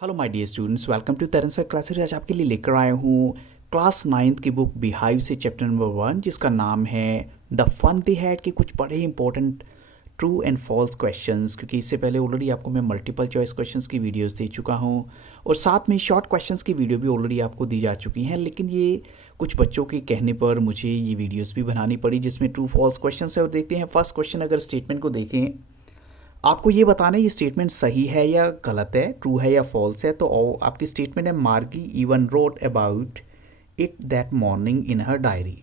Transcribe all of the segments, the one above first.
Hello my dear students, welcome to Taran sir classes. आज आपके लिए लेकर आया हूँ क्लास 9th की बुक बिहाइव से चैप्टर नंबर 1, जिसका नाम है द फन दे हैड के कुछ बड़े important true and false questions. क्योंकि इससे पहले ऑलरेडी आपको मैं मल्टीपल चॉइस क्वेश्चंस की वीडियोस दे चुका हूँ और साथ में शॉर्ट क्वेश्चंस की वीडियो भी ऑलरेडी आपको दी जा चुकी हैं, लेकिन ये कुछ बच्चों के कहने पर मुझे ये वीडियोज़ भी बनानी पड़ी जिसमें ट्रू फॉल्स क्वेश्चन है। और देखते हैं फर्स्ट क्वेश्चन। अगर स्टेटमेंट को देखें, आपको ये बताना है ये स्टेटमेंट सही है या गलत है, ट्रू है या फॉल्स है। तो आपकी स्टेटमेंट है मार्गी even wrote about it that morning in her diary.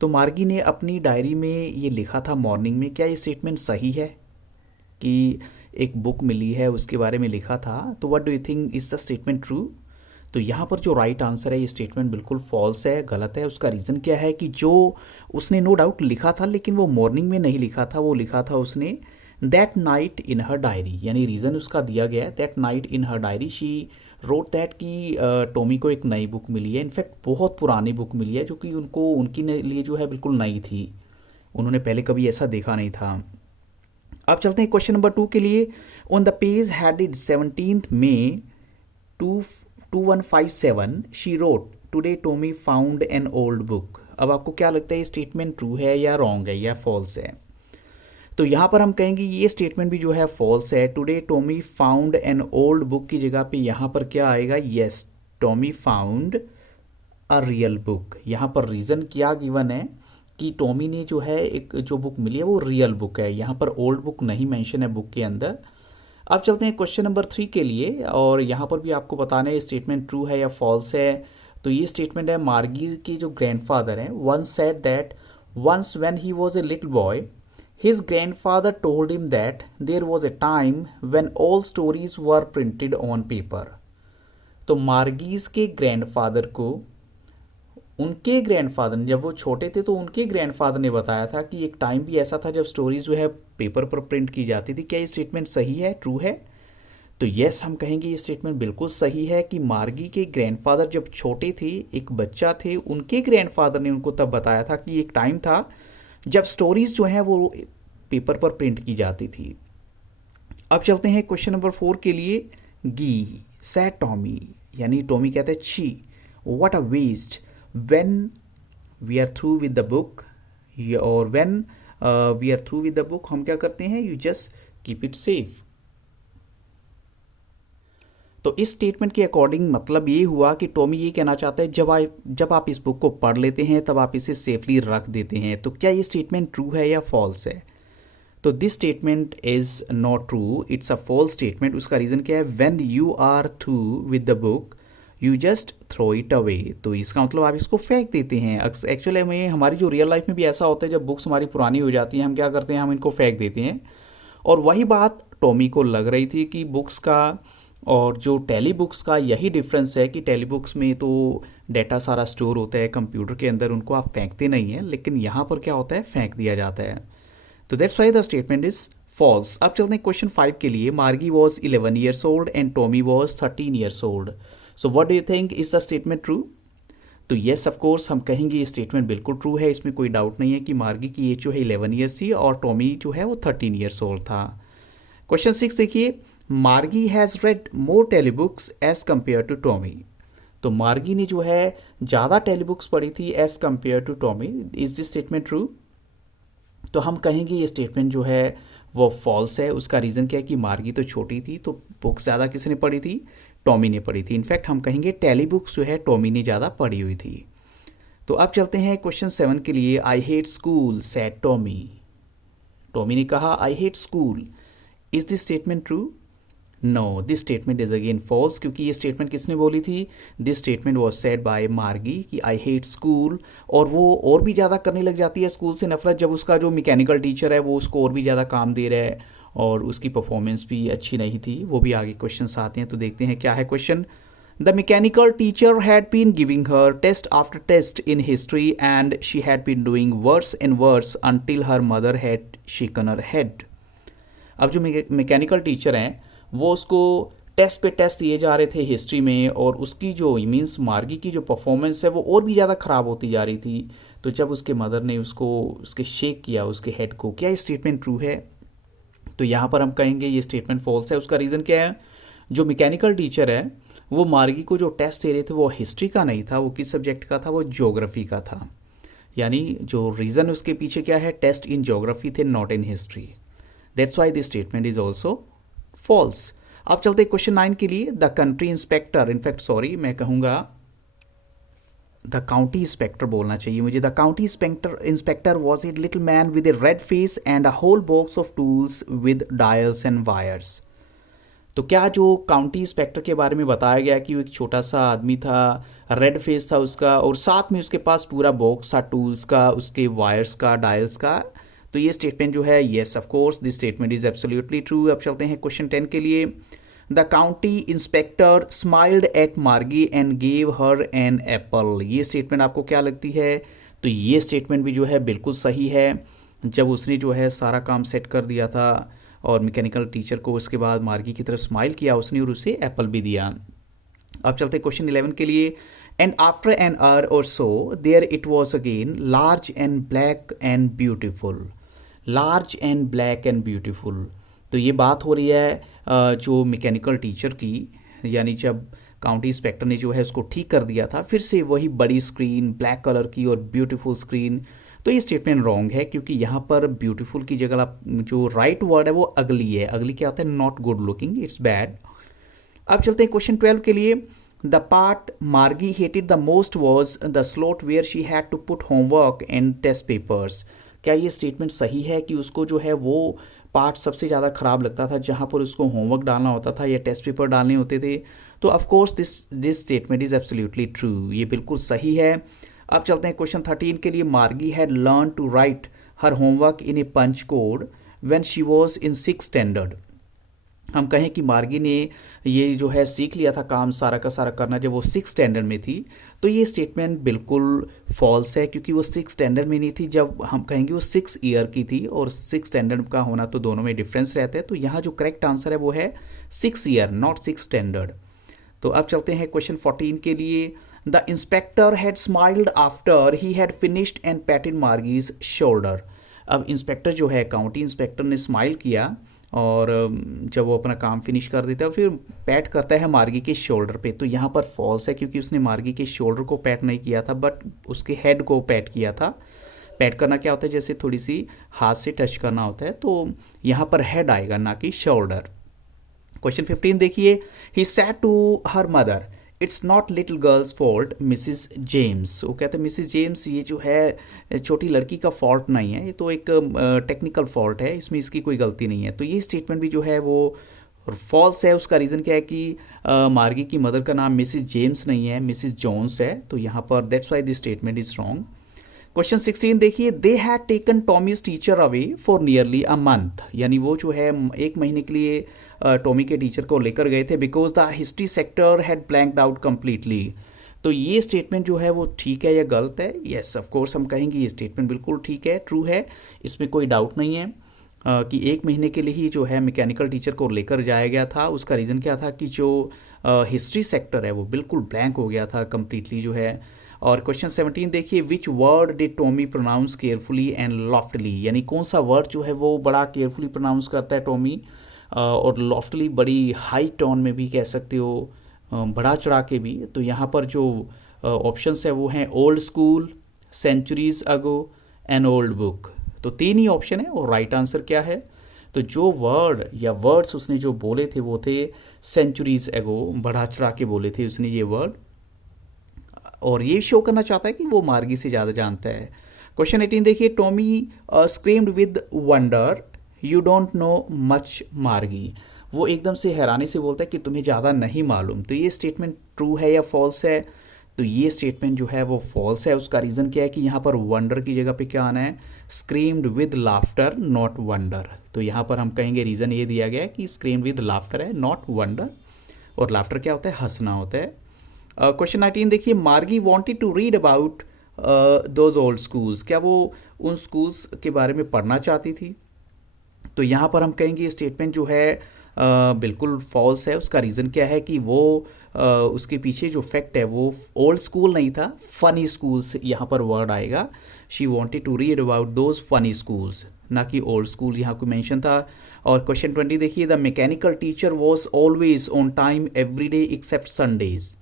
तो मार्गी ने अपनी डायरी में ये लिखा था मॉर्निंग में। क्या ये स्टेटमेंट सही है कि एक बुक मिली है उसके बारे में लिखा था? तो what do you think, is the statement true? तो यहाँ पर जो राइट आंसर है, ये स्टेटमेंट बिल्कुल फॉल्स है, गलत है। उसका रीज़न क्या है कि जो उसने नो डाउट लिखा था, लेकिन वो मॉर्निंग में नहीं लिखा था, वो लिखा था उसने that night in her diary. यानी रीज़न उसका दिया गया है that night in her diary she wrote that कि टॉमी को एक नई बुक मिली है। इनफैक्ट बहुत पुरानी बुक मिली है जो कि उनके लिए जो है बिल्कुल नई थी, उन्होंने पहले कभी ऐसा देखा नहीं था। अब चलते हैं क्वेश्चन नंबर 2 के लिए। On the page headed 17 May 2157 she wrote today Tommy found an old book. अब आपको क्या लगता है ये स्टेटमेंट ट्रू है या रॉन्ग है या फॉल्स है? तो यहाँ पर हम कहेंगे ये स्टेटमेंट भी जो है फॉल्स है। Today Tommy found an old book की जगह पे यहाँ पर क्या आएगा? Yes, Tommy found a real book. यहाँ पर रीज़न क्या गिवन है कि टॉमी ने जो है एक जो बुक मिली है वो रियल बुक है, यहाँ पर ओल्ड बुक नहीं मेंशन है बुक के अंदर। अब चलते हैं क्वेश्चन नंबर 3 के लिए, और यहाँ पर भी आपको बताना है स्टेटमेंट ट्रू है या फॉल्स है। तो ये स्टेटमेंट है मार्गी के जो ग्रैंडफादर हैं, once said that once when he was a little boy his grandfather told him that there was a time when all stories were printed on paper। तो मार्गीज के ग्रैंडफादर को उनके ग्रैंडफादर ने, जब वो छोटे थे तो उनके ग्रैंडफादर ने बताया था कि एक टाइम भी ऐसा था जब स्टोरीज जो है पेपर पर प्रिंट की जाती थी। क्या ये स्टेटमेंट सही है, ट्रू है? तो यस, हम कहेंगे ये स्टेटमेंट बिल्कुल सही है कि मार्गी के ग्रैंडफादर जब छोटे थे, एक बच्चा थे, उनके ग्रैंडफादर ने उनको तब बताया था कि एक टाइम था जब स्टोरीज जो है वो पेपर पर प्रिंट की जाती थी। अब चलते हैं क्वेश्चन नंबर 4 के लिए। गी सैड टॉमी, यानी टॉमी कहते हैं छी what a waste when we are through with the book. और when we are through with the book हम क्या करते हैं? You just keep it safe. तो इस स्टेटमेंट के अकॉर्डिंग मतलब ये हुआ कि टॉमी ये कहना चाहता है जब आप इस बुक को पढ़ लेते हैं तब आप इसे सेफली रख देते हैं। तो क्या ये स्टेटमेंट ट्रू है या फॉल्स है? तो this statement is not true, it's a false statement. उसका रीज़न क्या है? When you are through with the book you just throw it away. तो इसका मतलब आप इसको फेंक देते हैं। एक्चुअली में हमारी जो रियल लाइफ में भी ऐसा होता है, जब बुक्स हमारी पुरानी हो जाती हैं हम क्या करते हैं? हम इनको फेंक देते हैं। और वही बात टॉमी को लग रही थी कि बुक्स का और जो टेली बुक्स का यही डिफरेंस है कि टेली बुक्स में तो डाटा सारा स्टोर होता है कंप्यूटर के अंदर, उनको आप फेंकते नहीं हैं, लेकिन यहाँ पर क्या होता है? फेंक दिया जाता है। तो that's why the statement is false. अब चलते हैं क्वेश्चन 5 के लिए। Margie was 11 years old and Tommy was 13 years old. So what do you think, is the statement true? तो येस ऑफ कोर्स, हम कहेंगे ये स्टेटमेंट बिल्कुल ट्रू है। इसमें कोई डाउट नहीं है कि मार्गी की एज जो है 11 ईयर्स थी और टॉमी जो है वो 13 ईयर्स ओल्ड था। क्वेश्चन 6 देखिए। Margie has read more telebooks as compared to Tommy. तो मार्गी ने जो है ज़्यादा टेलीबुक्स पढ़ी थी as compared to Tommy. Is this statement true? तो हम कहेंगे ये स्टेटमेंट जो है वो फॉल्स है। उसका रीज़न क्या है कि मार्गी तो छोटी थी, तो बुक्स ज़्यादा किसने पढ़ी थी? टॉमी ने पढ़ी थी। इनफैक्ट हम कहेंगे टेली बुक्स जो है टॉमी ने ज़्यादा पढ़ी हुई थी। तो अब चलते हैं क्वेश्चन 7 के लिए। I hate school said Tommy. Tommy ने कहा I hate school. Is this statement true? No, this statement is again false, क्योंकि ये स्टेटमेंट किसने बोली थी? This statement was said by Margie कि आई हेट स्कूल। और वो और भी ज़्यादा करने लग जाती है स्कूल से नफरत जब उसका जो मैकेनिकल टीचर है वो उसको और भी ज़्यादा काम दे रहा है और उसकी परफॉर्मेंस भी अच्छी नहीं थी। वो भी आगे क्वेश्चन आते हैं, तो देखते हैं क्या है question. The mechanical teacher had been giving her test after test in history and she had been doing worse and worse until her mother had shaken her head. अब जो मैकेनिकल टीचर हैं वो उसको टेस्ट पे test दिए जा रहे थे हिस्ट्री में, और उसकी जो मीन्स मार्गी की जो परफॉर्मेंस है वो और भी ज़्यादा ख़राब होती जा रही थी। तो जब उसके मदर ने उसको उसके शेक किया उसके हेड को, क्या ये स्टेटमेंट ट्रू है? तो यहाँ पर हम कहेंगे ये स्टेटमेंट फॉल्स है। उसका रीज़न क्या है? जो मैकेनिकल टीचर है वो मार्गी को जो टेस्ट दे रहे थे वो हिस्ट्री का नहीं था, वो किस सब्जेक्ट का था, वो ज्योग्राफी का था। यानी जो रीज़न उसके पीछे क्या है, टेस्ट इन ज्योग्राफी थे not in history. That's why this statement is also false. अब चलते क्वेश्चन 9 के लिए। The country inspector, in fact sorry मैं कहूँगा द काउंटी इंस्पेक्टर बोलना चाहिए मुझे। The county inspector was a little man with a red face and a whole box of tools with dials and wires. तो क्या जो काउंटी इंस्पेक्टर के बारे में बताया गया कि वो एक छोटा सा आदमी था, रेड फेस था उसका, और साथ में उसके पास पूरा बॉक्स था टूल्स का, उसके वायर्स का, डायल्स का, तो ये स्टेटमेंट जो है, yes of course this statement is absolutely true. अब चलते हैं क्वेश्चन 10 के लिए। The county inspector smiled at Margie and gave her an apple. ये स्टेटमेंट आपको क्या लगती है? तो ये स्टेटमेंट भी जो है बिल्कुल सही है। जब उसने जो है सारा काम सेट कर दिया था और मैकेनिकल टीचर को उसके बाद मार्गी की तरफ स्माइल किया उसने और उसे एप्पल भी दिया। अब चलते क्वेश्चन 11 के लिए। एंड आफ्टर एन आवर और so there it was again large and black and beautiful. Large and black and beautiful, तो ये बात हो रही है जो मैकेनिकल टीचर की, यानी जब काउंटी इंस्पेक्टर ने जो है उसको ठीक कर दिया था, फिर से वही बड़ी स्क्रीन ब्लैक कलर की और ब्यूटीफुल स्क्रीन। तो ये स्टेटमेंट रॉन्ग है क्योंकि यहाँ पर ब्यूटीफुल की जगह आप जो राइट वर्ड है वो अगली है। अगली क्या होता है? Not good looking, it's bad. अब चलते हैं क्वेश्चन 12 के लिए। The part Margie hated the most was the slot where she had to put homework and test papers. क्या ये स्टेटमेंट सही है कि उसको जो है वो पार्ट सबसे ज़्यादा ख़राब लगता था जहाँ पर उसको होमवर्क डालना होता था या टेस्ट पेपर डालने होते थे? तो of course this statement is absolutely true, ये बिल्कुल सही है। अब चलते हैं क्वेश्चन 13 के लिए। Margie had learn to write her homework in a punch code when she was in 6th standard. हम कहें कि मार्गी ने ये जो है सीख लिया था काम सारा का सारा करना जब वो 6th स्टैंडर्ड में थी, तो ये स्टेटमेंट बिल्कुल फॉल्स है क्योंकि वो 6th स्टैंडर्ड में नहीं थी। जब हम कहेंगे वो 6 ईयर की थी और 6th स्टैंडर्ड का होना तो दोनों में डिफरेंस रहता है, तो यहाँ जो करेक्ट आंसर है वो है 6 ईयर नॉट 6 स्टैंडर्ड। तो अब चलते हैं क्वेश्चन 14 के लिए। The inspector had smiled after he had finished and patted Margie's shoulder. अब इंस्पेक्टर जो है काउंटी इंस्पेक्टर ने स्माइल किया और जब वो अपना काम फिनिश कर देता है फिर पैट करता है मार्गी के शोल्डर पे। तो यहाँ पर फॉल्स है क्योंकि उसने मार्गी के शोल्डर को पैट नहीं किया था बट उसके हेड को पैट किया था। पैट करना क्या होता है? जैसे थोड़ी सी हाथ से टच करना होता है, तो यहाँ पर हेड आएगा ना कि शोल्डर। क्वेश्चन 15 देखिए। He said to her mother it's not little girl's fault Mrs James. वो कहते हैं मिसिस जेम्स ये जो है छोटी लड़की का फॉल्ट नहीं है, ये तो एक टेक्निकल फॉल्ट है, इसमें इसकी कोई गलती नहीं है। तो ये स्टेटमेंट भी जो है वो फॉल्स है। उसका रीज़न क्या है कि मार्गी की मदर का नाम मिसिस जेम्स नहीं है, मिसिस जोन्स है। तो यहाँ पर that's why this statement is wrong. Question 16 देखिए। They had taken Tommy's teacher away for nearly a month. यानी वो जो है 1 महीने के लिए टॉमी के टीचर को लेकर गए थे because the history sector had blanked out completely. तो ये स्टेटमेंट जो है वो ठीक है या गलत है? येस ऑफ कोर्स हम कहेंगे ये स्टेटमेंट बिल्कुल ठीक है, ट्रू है, इसमें कोई डाउट नहीं है कि 1 महीने के लिए ही जो है मैकेनिकल टीचर को लेकर जाया गया था। उसका रीज़न क्या था कि जो हिस्ट्री सेक्टर है वो बिल्कुल ब्लैंक हो गया था कंप्लीटली जो है। और क्वेश्चन 17 देखिए। Which word did Tommy pronounce carefully and loftily. यानी कौन सा वर्ड जो है वो बड़ा केयरफुली प्रोनाउंस करता है टॉमी और लॉफ्टली बड़ी हाई टोन में भी कह सकते हो, बढ़ा चढ़ा के भी। तो यहाँ पर जो ऑप्शंस है वो हैं old school, centuries ago and old book. तो 3 ही ऑप्शन है और राइट आंसर क्या है? तो जो वर्ड या वर्ड्स उसने जो बोले थे वो थे सेंचुरीज एगो, बढ़ा चढ़ा के बोले थे उसने ये वर्ड, और ये शो करना चाहता है कि वो मार्गी से ज़्यादा जानता है। क्वेश्चन 18 देखिए। Tommy screamed with wonder you don't know much मार्गी। वो एकदम से हैरानी से बोलता है कि तुम्हें ज़्यादा नहीं मालूम। तो ये स्टेटमेंट ट्रू है या फॉल्स है? तो ये स्टेटमेंट जो है वो फॉल्स है। उसका रीज़न क्या है कि यहाँ पर वंडर की जगह पे क्या आना है? Screamed with laughter not wonder. तो यहाँ पर हम कहेंगे रीज़न ये दिया गया है कि स्क्रीम्ड विद लाफ्टर है नॉट वंडर, और लाफ्टर क्या होता है? हंसना होता है। क्वेश्चन 19 देखिए। Margie wanted to read about those old schools. क्या वो उन स्कूल्स के बारे में पढ़ना चाहती थी? तो यहाँ पर हम कहेंगे स्टेटमेंट जो है बिल्कुल फॉल्स है। उसका रीज़न क्या है कि वो उसके पीछे जो फैक्ट है वो ओल्ड स्कूल नहीं था, फनी स्कूल्स यहाँ पर वर्ड आएगा। She wanted to read about those funny schools, ना कि ओल्ड स्कूल यहाँ को मेंशन था। और क्वेश्चन 20 देखिए, the mechanical teacher was always on time every day except Sundays.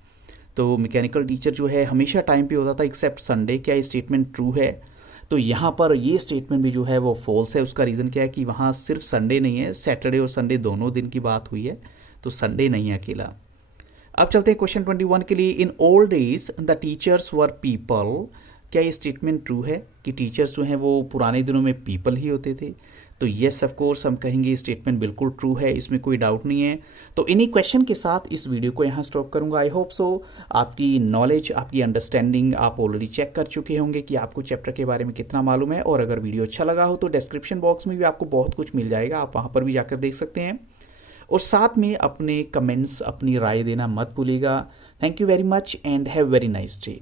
तो मैकेनिकल टीचर जो है हमेशा टाइम पे होता था एक्सेप्ट संडे। क्या ये स्टेटमेंट ट्रू है? तो यहाँ पर ये स्टेटमेंट भी जो है वो फॉल्स है। उसका रीज़न क्या है कि वहाँ सिर्फ संडे नहीं है, सैटरडे और संडे दोनों दिन की बात हुई है, तो संडे नहीं है अकेला। अब चलते हैं क्वेश्चन 21 के लिए। In old days the teachers were people. क्या ये स्टेटमेंट ट्रू है कि टीचर्स जो हैं वो पुराने दिनों में पीपल ही होते थे? तो येस ऑफ कोर्स हम कहेंगे स्टेटमेंट बिल्कुल ट्रू है, इसमें कोई डाउट नहीं है। तो इन्हीं क्वेश्चन के साथ इस वीडियो को यहाँ स्टॉप करूँगा। आई होप सो आपकी नॉलेज, आपकी अंडरस्टैंडिंग आप ऑलरेडी चेक कर चुके होंगे कि आपको चैप्टर के बारे में कितना मालूम है। और अगर वीडियो अच्छा लगा हो तो डिस्क्रिप्शन बॉक्स में भी आपको बहुत कुछ मिल जाएगा, आप वहाँ पर भी जाकर देख सकते हैं। और साथ में अपने कमेंट्स, अपनी राय देना मत भूलिएगा। Thank you very much and have very nice day.